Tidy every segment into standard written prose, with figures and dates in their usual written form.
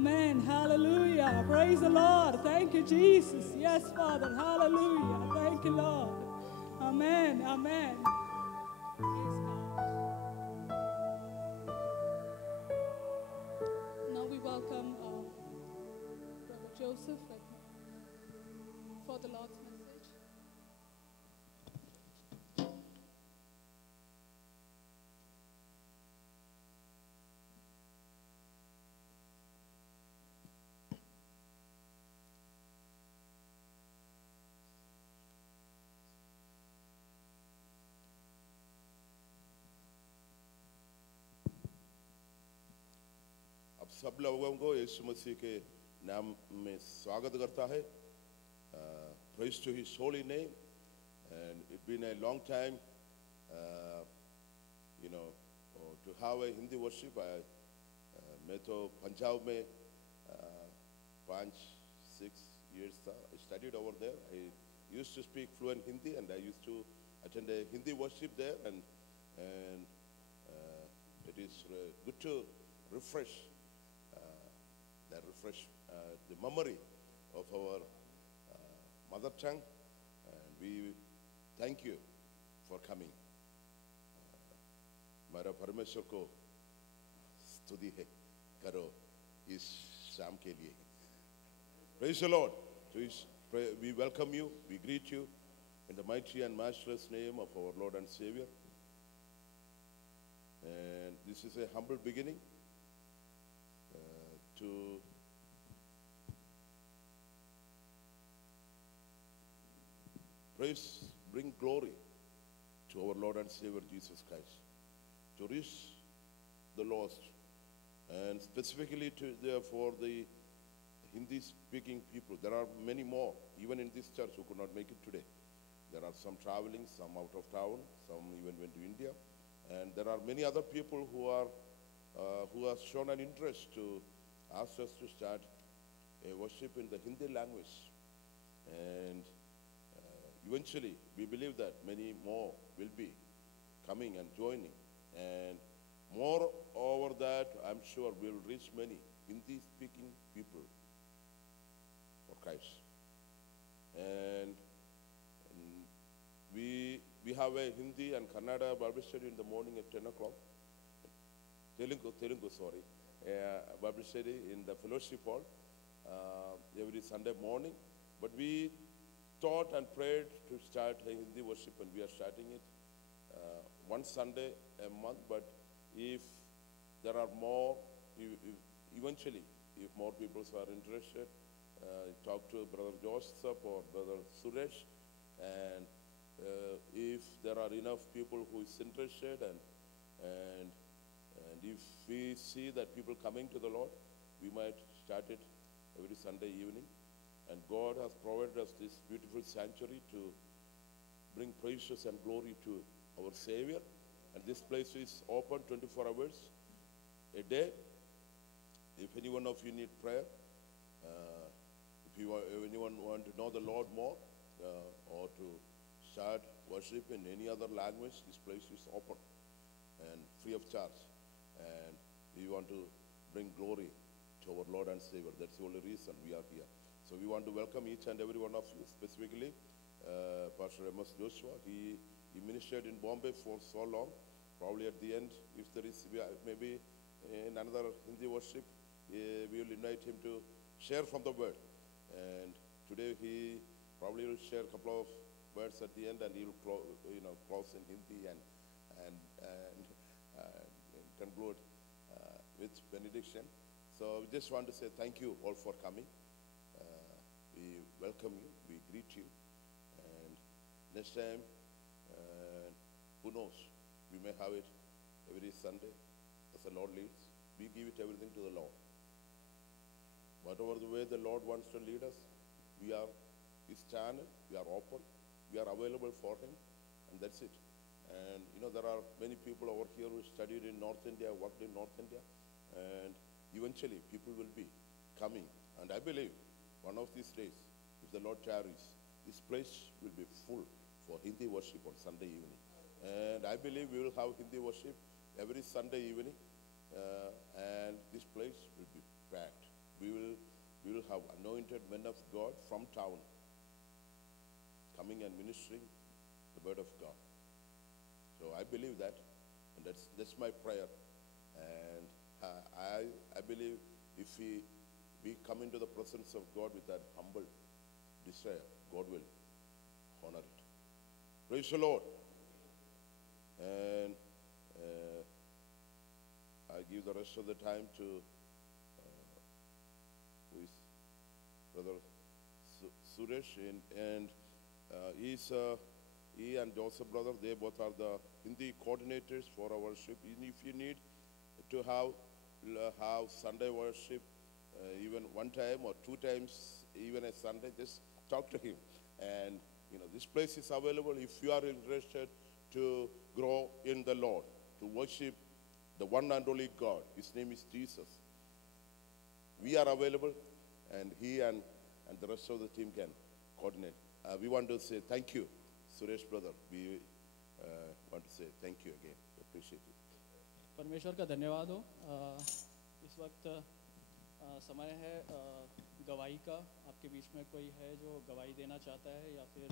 Amen. Hallelujah. Praise the Lord. Thank you, Jesus. Yes, Father. Hallelujah. Thank you, Lord. Amen. Amen. Praise God. Now we welcome Brother Joseph for the Lord's message. सब लोगों को यीशु मसीह के नाम में स्वागत करता है. Praise to His holy name. And it's been a long time, to have a Hindi worship. मैं तो पंजाब में 5-6 years था. I studied over there. I used to speak fluent Hindi, and I used to attend a Hindi worship there. And it is good to refresh the memory of our mother tongue, and we thank you for coming. हमारा परमेश्वर को स्तुति है करो इस शाम के लिए. Praise the Lord. We welcome you, we greet you in the mighty and matchless name of our Lord and Savior. And this is a humble beginning to bring glory to our Lord and Savior Jesus Christ, to reach the lost, and specifically for the Hindi-speaking people. There are many more, even in this church, who could not make it today. There are some traveling, some out of town, some even went to India, and there are many other people who have shown an interest to ask us to start a worship in the Hindi language. And eventually, we believe that many more will be coming and joining. And more over that, I'm sure we'll reach many Hindi-speaking people for Christ. And we have a Hindi and Kannada Bible study in the morning at 10 o'clock. Telugu, sorry. Bible study in the fellowship hall every Sunday morning. But we thought and prayed to start a Hindi worship, and we are starting it one Sunday a month. But if there are more, eventually, if more people are interested, talk to Brother Joseph or Brother Suresh, and if there are enough people who is interested, and if we see that people coming to the Lord, we might start it every Sunday evening. And God has provided us this beautiful sanctuary to bring praises and glory to our Savior. And this place is open 24 hours a day. If any one of you need prayer, if anyone want to know the Lord more, or to start worship in any other language, this place is open and free of charge. And we want to bring glory to our Lord and Savior. That's the only reason we are here. So we want to welcome each and every one of you, specifically Pastor M.S. Joshua. He ministered in Bombay for so long. Probably at the end, if there is maybe in another Hindi worship, we will invite him to share from the word. And today he probably will share a couple of words at the end, and he will close in Hindi and conclude with benediction. So we just want to say thank you all for coming. We welcome you, we greet you, and next time, who knows, we may have it every Sunday as the Lord leads. We give it everything to the Lord. Whatever the way the Lord wants to lead us, we are His channel, we are open, we are available for Him, and that's it. And there are many people over here who studied in North India, worked in North India, and eventually people will be coming. And I believe one of these days, if the Lord tarries, this place will be full for Hindi worship on Sunday evening. And I believe we will have Hindi worship every Sunday evening, and this place will be packed. we will have anointed men of God from town coming and ministering the word of God. So I believe that, and that's my prayer. And I believe if we come into the presence of God with that humble desire, God will honor it. Praise the Lord. And I give the rest of the time to who is Brother Suresh, and he and Joseph brother, they both are the Hindi coordinators for our worship. And if you need to have Sunday worship, even one time or two times, even a Sunday, just talk to him. And this place is available if you are interested to grow in the Lord, to worship the one and only God. His name is Jesus. We are available, and he and the rest of the team can coordinate. We want to say thank you, Suresh brother. We want to say thank you again. We appreciate it. परमेश्वर का धन्यवाद हो। इस वक्त समय है गवाही का। आपके बीच में कोई है जो गवाही देना चाहता है या फिर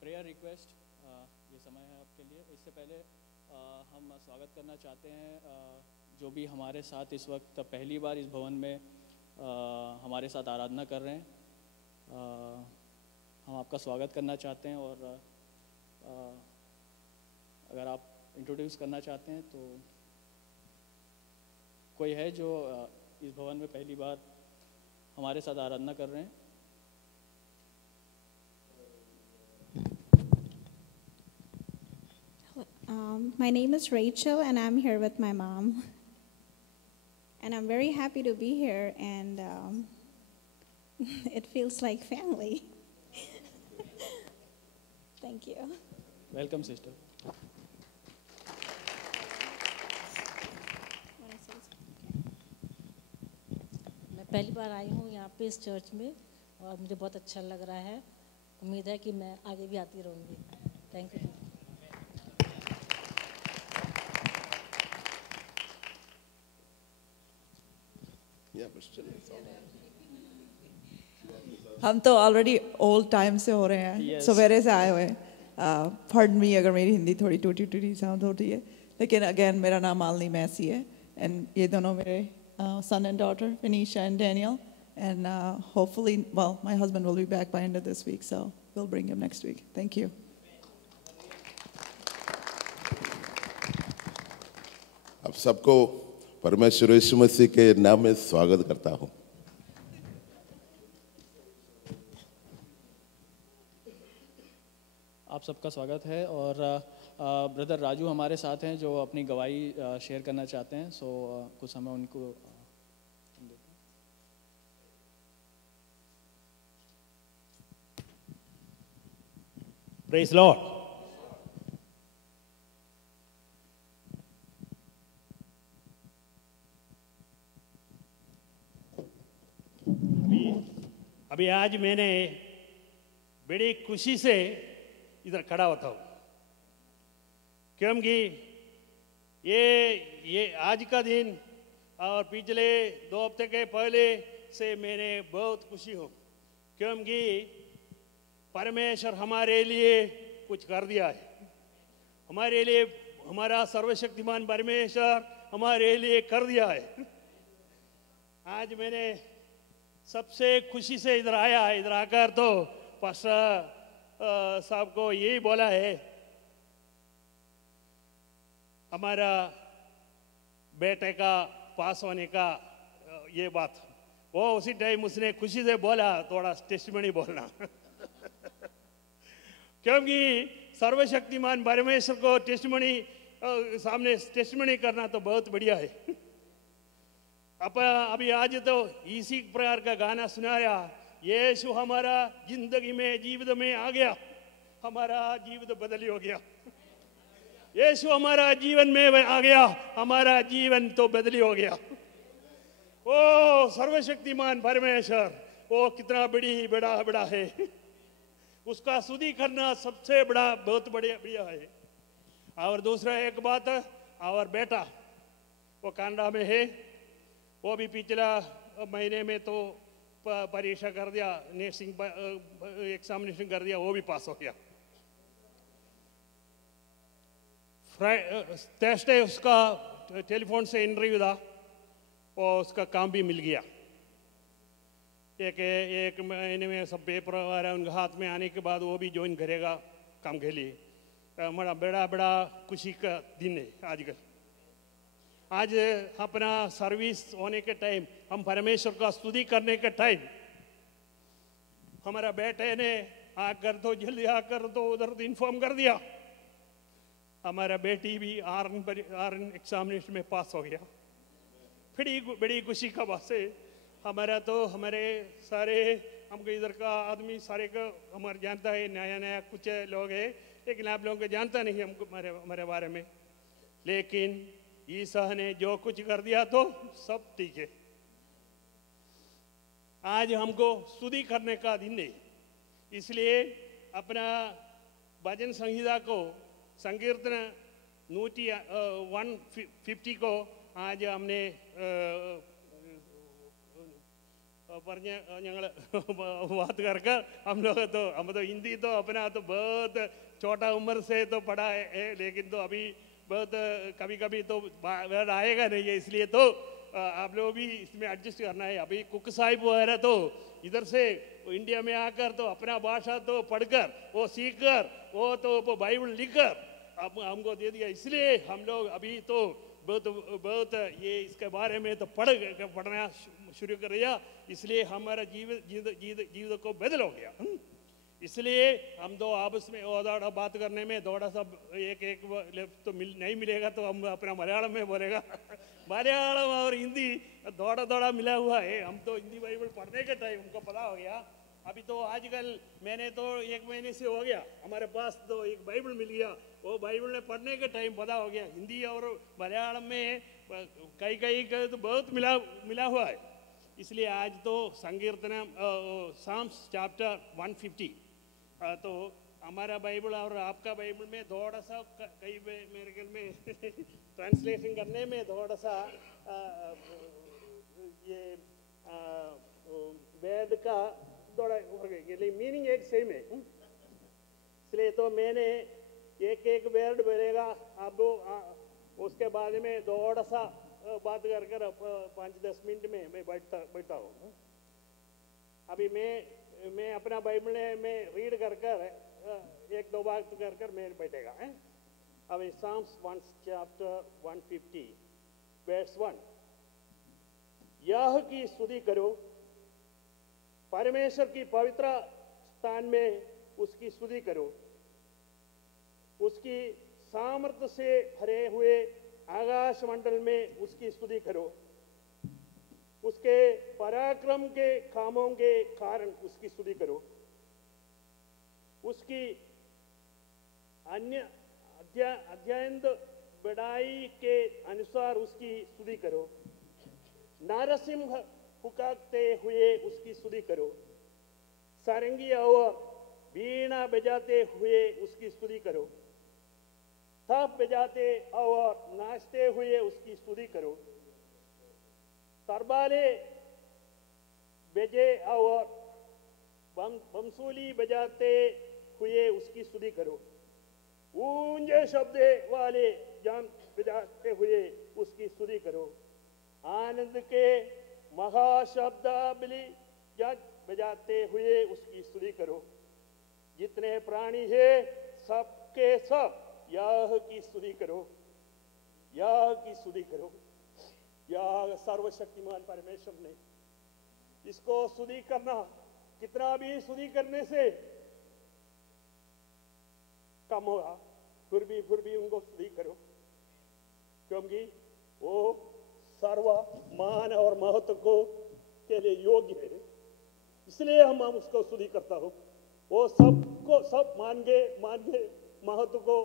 प्रेयर रिक्वेस्ट, ये समय है आपके लिए। इससे पहले हम स्वागत करना चाहते हैं जो भी हमारे साथ इस वक्त पहली बार इस भवन में हमारे साथ आराधना कर रहे हैं। हम आपका स्वागत करना चाहते हैं, और अगर आप इंट्रोड्यूस करना चाहते हैं तो कोई है जो इस भवन में पहली बार हमारे साथ आराधना कर रहे हैं। My name is Rachel, and I'm here with my mom. And I'm very happy to be here, and it feels like family. Thank you. Welcome, sister. मैं पहली बार आई हूँ यहाँ पे इस चर्च में, और मुझे बहुत अच्छा लग रहा है। उम्मीद है कि मैं आगे भी आती रहूँगी। Thank you. हम तो ऑलरेडी ओल्ड टाइम से हो रहे हैं, सवेरे से आए हुए हैं। Pardon me अगर मेरी हिंदी थोड़ी टूटी टूटी साउंड होती है, लेकिन अगेन मेरा नाम मालनी मैसी है, एंड ये दोनों मेरे son and daughter, Venetia and Daniel, and hopefully, well, my husband will be back by end of this week, so we'll bring him next week. Thank you. आप सबको परमेश्वर यीशु मसीह के नाम में स्वागत करता हूँ। आप सबका स्वागत है, और ब्रदर राजू हमारे साथ हैं जो अपनी गवाही शेयर करना चाहते हैं। सो कुछ समय उनको Praise Lord. अभी आज मैंने बड़ी खुशी से इधर खड़ा होता हूँ, क्योंकि ये आज का दिन और पिछले 2 हफ्ते के पहले से मैंने बहुत खुशी हूँ, क्योंकि परमेश्वर हमारे लिए कुछ कर दिया है। हमारे लिए हमारा सर्वशक्तिमान परमेश्वर हमारे लिए कर दिया है। आज मैंने सबसे खुशी से इधर आया, इधर आकर तो पास्टर साहब को यही बोला है, हमारा बेटे का पास होने का ये बात, वो उसी टाइम उसने खुशी से बोला, थोड़ा टेस्टिमनी बोलना क्योंकि सर्वशक्तिमान परमेश्वर को टेस्टिमनी सामने टेस्टिमनी करना तो बहुत बढ़िया है। अभी आज तो इसी प्रकार का गाना सुनाया, यीशु हमारा जिंदगी में जीवित में आ गया, हमारा जीवित बदली हो गया। यीशु हमारा जीवन में आ गया, हमारा जीवन तो बदली हो गया। ओ सर्वशक्तिमान परमेश्वर, वो कितना बड़ा है, उसका स्तुति करना सबसे बड़ा बहुत बढ़िया है। और दूसरा एक बात, और बेटा वो कनाडा में है, वो भी पिछला महीने में तो परीक्षा कर दिया, नर्सिंग एग्जामिनेशन कर दिया, वो भी पास हो गया। थर्सडे उसका टेलीफोन से इंटरव्यू था और उसका काम भी मिल गया। एक महीने में सब पेपर वगैरह उनके हाथ में आने के बाद वो भी ज्वाइन करेगा काम के लिए। हमारा बड़ा खुशी का दिन है आजकल। आज अपना सर्विस होने के टाइम, हम परमेश्वर का स्तुति करने के टाइम, हमारा बेटे ने आकर तो जल्दी आकर तो उधर इन्फॉर्म कर दिया, हमारा बेटी भी आरएन एग्जामिनेशन में पास हो गया। बड़ी खुशी का बात है। हमारा तो हमारे सारे हमको इधर का आदमी सारे का हमारे जानता है, नया कुछ लोग है, लेकिन आप लोगों को जानता नहीं हमको हमारे बारे में। लेकिन ईसा ने जो कुछ कर दिया तो सब ठीक है। आज हमको स्तुति करने का दिन है, इसलिए अपना भजन संहिता को, संकीर्तन 150 को आज हमने बात कर हम तो हिंदी तो अपना तो बहुत छोटा उम्र से तो पढ़ा है, लेकिन तो अभी बहुत कभी तो वर्ड आएगा नहीं है, इसलिए तो आप लोग भी इसमें एडजस्ट करना है। अभी कुक साहिब वगैरह तो इधर से इंडिया में आकर तो अपना भाषा तो पढ़कर वो सीखकर वो तो बाइबल लिखकर अब हमको दे दिया, इसलिए हम लोग अभी तो बहुत ये इसके बारे में तो पढ़ना शुरू कर दिया, इसलिए हमारा जीवन को बदल हो गया। इसलिए हम तो आपस में बात करने में थोड़ा सा एक तो नहीं मिलेगा तो हम अपना मलयालम में बोलेगा। मलयालम और हिंदी थोड़ा मिला हुआ है। हम तो हिंदी बाइबल पढ़ने के टाइम हमको पता हो गया। अभी तो आजकल मैंने तो 1 महीने से हो गया, हमारे पास तो एक बाइबल मिल गया, वो बाइबल में पढ़ने के टाइम पता हो गया। हिंदी और मलयालम में कई का तो बहुत मिला हुआ है। इसलिए आज तो संकीर्तन साम्स चैप्टर 150 तो हमारा बाइबल और आपका बाइबल में थोड़ा सा कई मेरे ख्याल में ट्रांसलेशन करने में थोड़ा सा ये वेद का थोड़ा मीनिंग एक सेम है, इसलिए तो मैंने एक वर्ड बोलेगा, अब उसके बाद में थोड़ा सा बात कर 5-10 मिनट में मैं बैठता हूँ। अभी मैं अपना बाइबल में रीड कर 1-2 बात कर मैं बैठेगा। अभी साम्स 1 चैप्टर 150 वर्स 1, यह की स्तुति करो, परमेश्वर की पवित्र स्थान में उसकी स्तुति करो, उसकी सामर्थ्य से भरे हुए आकाश मंडल में उसकी स्तुति करो, उसके पराक्रम के कामों के कारण उसकी स्तुति करो, उसकी अन्य अत्यंत बड़ाई के अनुसार उसकी स्तुति करो, नारसिंह पुकारते हुए उसकी स्तुति करो, सारंगी और वीणा बजाते हुए उसकी स्तुति करो, थाप बजाते और नाचते हुए उसकी स्तुति करो, तरबाले बजे और बंसुली बजाते हुए उसकी स्तुति करो, ऊंचे शब्द वाले जान बजाते हुए उसकी स्तुति करो, आनंद के महाशब्दावली बजाते हुए उसकी स्तुति करो, जितने प्राणी है सबके सब यह की स्तुति करो, यह की स्तुति करो। यह सर्वशक्तिमान परमेश्वर ने इसको स्तुति करना, कितना भी स्तुति करने से कम होगा, फिर भी उनको स्तुति करो, क्योंकि वो सर्व मान और महत्व को के लिए योग्य है, इसलिए हम उसको स्तुति करता हूँ। वो सब मान के महत्व को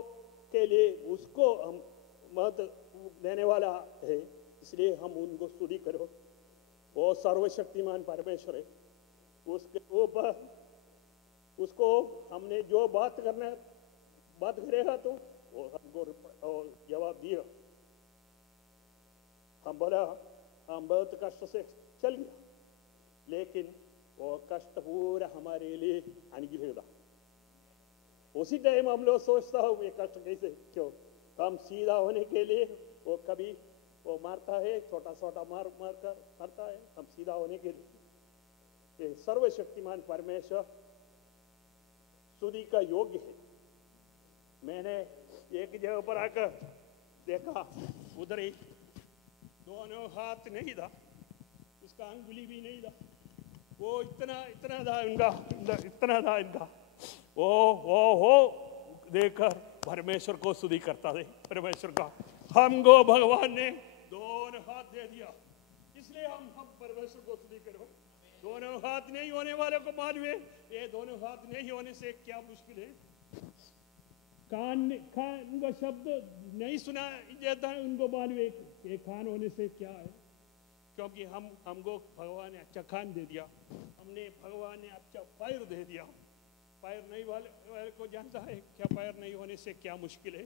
के लिए उसको हम महत्व देने वाला है, इसलिए हम उनको स्तुति करो। वो सर्वशक्तिमान परमेश्वर है, उसको हमने जो बात करेगा तो वो हमको जवाब दिया। हम बोला हम बहुत कष्ट से चल गया, लेकिन वो कष्ट पूरा हमारे लिए अनुग्रह था। उसी टाइम हम लोग सोचता हो ये कष्ट कैसे क्यों, हम सीधा होने के लिए वो कभी वो मारता है, छोटा छोटा मार मार कर करता है, हम सीधा होने के लिए। ये सर्वशक्तिमान परमेश्वर स्तुति का योग्य है। मैंने एक जगह पर आकर देखा, उधर ही दोनों हाथ नहीं था, उसका अंगुली भी नहीं था, वो इतना इतना था इनका, इतना था इनका। हो देखकर परमेश्वर को स्तुति करता थे। परमेश्वर का हमको भगवान ने दोनों हाथ दे दिया, इसलिए हम परमेश्वर को स्तुति करो। दोनों हाथ नहीं होने वाले को मालूम है ये दोनों हाथ नहीं होने से क्या मुश्किल है। कान उनको शब्द नहीं सुना जाता है, उनको मालूम है ये कान होने से क्या है, क्योंकि हमको भगवान ने अच्छा कान दे दिया, हमने भगवान ने अच्छा पैर दे दिया। पैर नहीं वाले को जानता है क्या पैर नहीं होने से क्या मुश्किल है,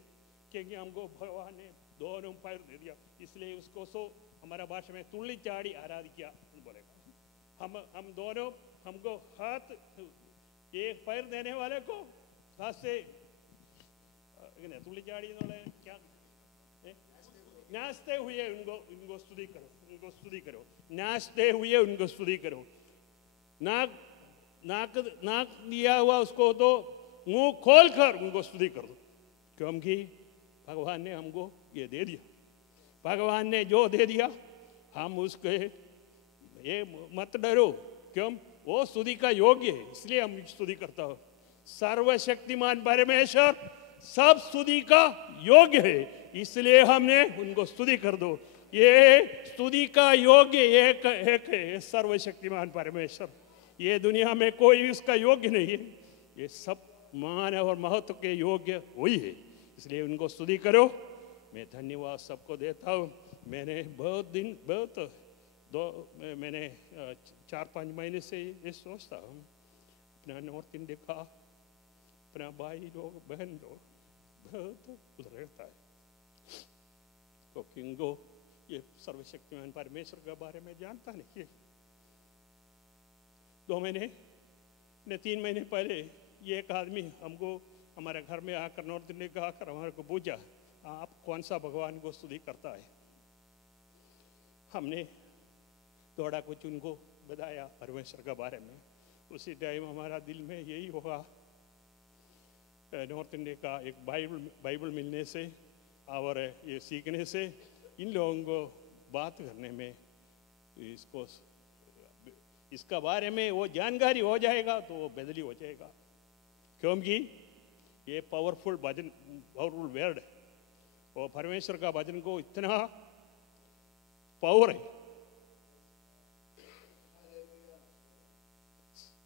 क्योंकि हमको भगवान ने दोनों पैर दे दिया। इसलिए उसको हमारा भाषा में तुल्ली चाड़ी आराध किया बोलेगा। हम दोनों हमको हाथ एक पैर देने वाले को हाथ से तुल्ली चाड़ी क्या नाचते हुए उनको स्तुति करो, उनको स्तुति करो, नाचते हुए उनको स्तुति करो। नाक दिया हुआ उसको तो मुंह खोल कर उनको स्तुति कर दो, क्योंकि भगवान ने हमको ये दे दिया। भगवान ने जो दे दिया हम उसके ये मत डरो, क्यों वो स्तुति का योग्य है, इसलिए हम स्तुति करता हूँ। सर्वशक्तिमान परमेश्वर सब स्तुति का योग्य है, इसलिए हमने उनको स्तुति कर दो। ये स्तुति का योग्य एक है सर्वशक्तिमान परमेश्वर। ये दुनिया में कोई इसका योग्य नहीं है, ये सब मान और महत्व के योग्य वही है, इसलिए उनको स्तुति करो। मैं धन्यवाद सबको देता हूँ। मैंने मैंने 4-5 महीने से ये सोचता हूँ, अपना नॉर्थ इंडिया का अपना भाई लोग बहन लोग बहुत उधर रहता है, क्योंकि उनको ये सर्वशक्तिमान परमेश्वर के बारे में जानता नहीं है। 3 महीने पहले ये एक आदमी हमको हमारे घर में आकर नॉर्थ इंडिया का आकर हमारे को पूछा, आप कौन सा भगवान को स्तुति करता है। हमने थोड़ा कुछ उनको बताया परमेश्वर के बारे में। उसी टाइम हमारा दिल में यही होगा, नॉर्थ इंडिया का एक बाइबल मिलने से और ये सीखने से इन लोगों को बात करने में इसका बारे में वो जानकारी हो जाएगा तो वो बदली हो जाएगा, क्योंकि ये पावरफुल भजन, पावरफुल वर्ड है। और परमेश्वर का भजन को इतना पावर है,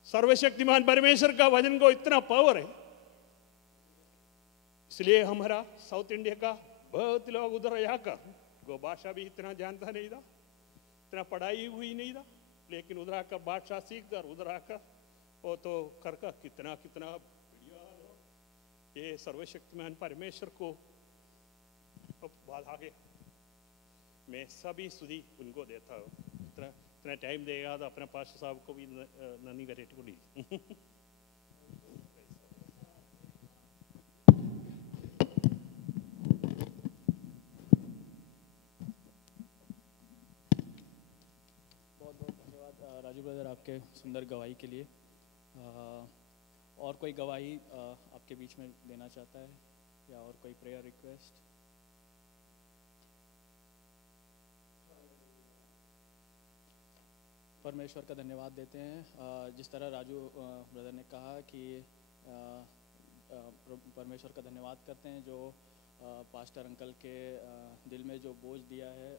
सर्वशक्तिमान परमेश्वर का भजन को इतना पावर है। इसलिए हमारा साउथ इंडिया का बहुत लोग उधर जाकर वो भाषा भी इतना जानता नहीं था, इतना पढ़ाई हुई नहीं था, लेकिन उधर आकर भाषा सीख कर उधर आकर वो तो करका कितना कितना बढ़िया ये सर्वशक्तिमान परमेश्वर को बात आ गया। मैं सभी स्तुति उनको देता हूँ। इतना टाइम देगा तो अपने पास्टर साहब को भी ननी करे टुकड़ी। राजू ब्रदर आपके सुंदर गवाही के लिए। और कोई गवाही आपके बीच में देना चाहता है या और कोई प्रेयर रिक्वेस्ट? परमेश्वर का धन्यवाद देते हैं। जिस तरह राजू ब्रदर ने कहा कि परमेश्वर का धन्यवाद करते हैं जो पास्टर अंकल के दिल में जो बोझ दिया है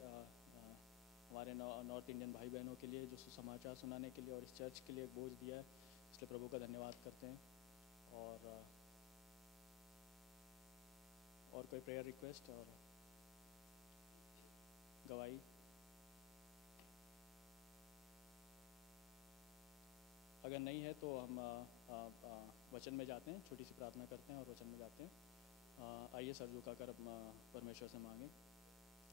हमारे नॉर्थ इंडियन भाई बहनों के लिए, जो सुसमाचार सुनाने के लिए और इस चर्च के लिए एक बोझ दिया है, इसलिए प्रभु का धन्यवाद करते हैं। और कोई प्रेयर रिक्वेस्ट और गवाही? अगर नहीं है तो हम वचन में जाते हैं, छोटी सी प्रार्थना करते हैं और वचन में जाते हैं। आइए सर झुकाकर परमेश्वर से मांगे।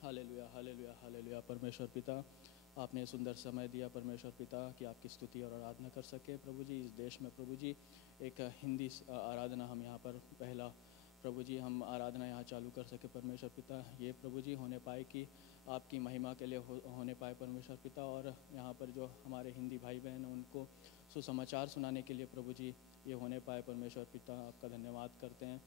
Hallelujah hallelujah hallelujah. परमेश्वर पिता, आपने सुंदर समय दिया परमेश्वर पिता कि आपकी स्तुति और आराधना कर सके प्रभु जी। इस देश में प्रभु जी एक हिंदी आराधना हम यहाँ पर पहला प्रभु जी हम आराधना यहाँ चालू कर सके परमेश्वर पिता। ये प्रभु जी होने पाए कि आपकी महिमा के लिए होने पाए परमेश्वर पिता। और यहाँ पर जो हमारे हिंदी भाई बहन हैं उनको सुसमाचार सुनाने के लिए प्रभु जी ये होने पाए परमेश्वर पिता। आपका धन्यवाद करते हैं,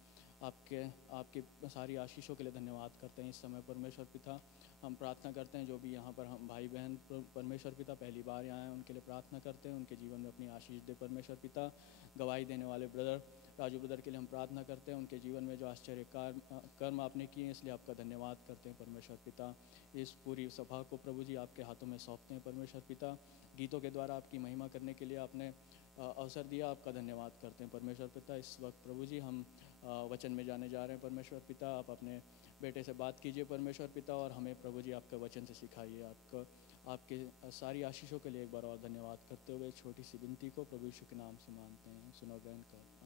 आपकी सारी आशीषों के लिए धन्यवाद करते हैं इस समय परमेश्वर पिता। हम प्रार्थना करते हैं जो भी यहाँ पर हम भाई बहन परमेश्वर पिता पहली बार यहाँ आए उनके लिए प्रार्थना करते हैं, उनके जीवन में अपनी आशीष दे परमेश्वर पिता। गवाही देने वाले ब्रदर राजू ब्रदर के लिए हम प्रार्थना करते हैं, उनके जीवन में जो आश्चर्य कर्म आपने किए हैं इसलिए आपका धन्यवाद करते हैं परमेश्वर पिता। इस पूरी सभा को प्रभु जी आपके हाथों में सौंपते हैं परमेश्वर पिता। गीतों के द्वारा आपकी महिमा करने के लिए आपने अवसर दिया, आपका धन्यवाद करते हैं परमेश्वर पिता। इस वक्त प्रभु जी हम वचन में जाने जा रहे हैं परमेश्वर पिता। आप अपने बेटे से बात कीजिए परमेश्वर पिता और हमें प्रभु जी आपके वचन से सिखाइए। आपके सारी आशीषों के लिए एक बार और धन्यवाद करते हुए छोटी सी विनती को प्रभु यीशु के नाम से मानते हैं, सुनो ग्रहण कर।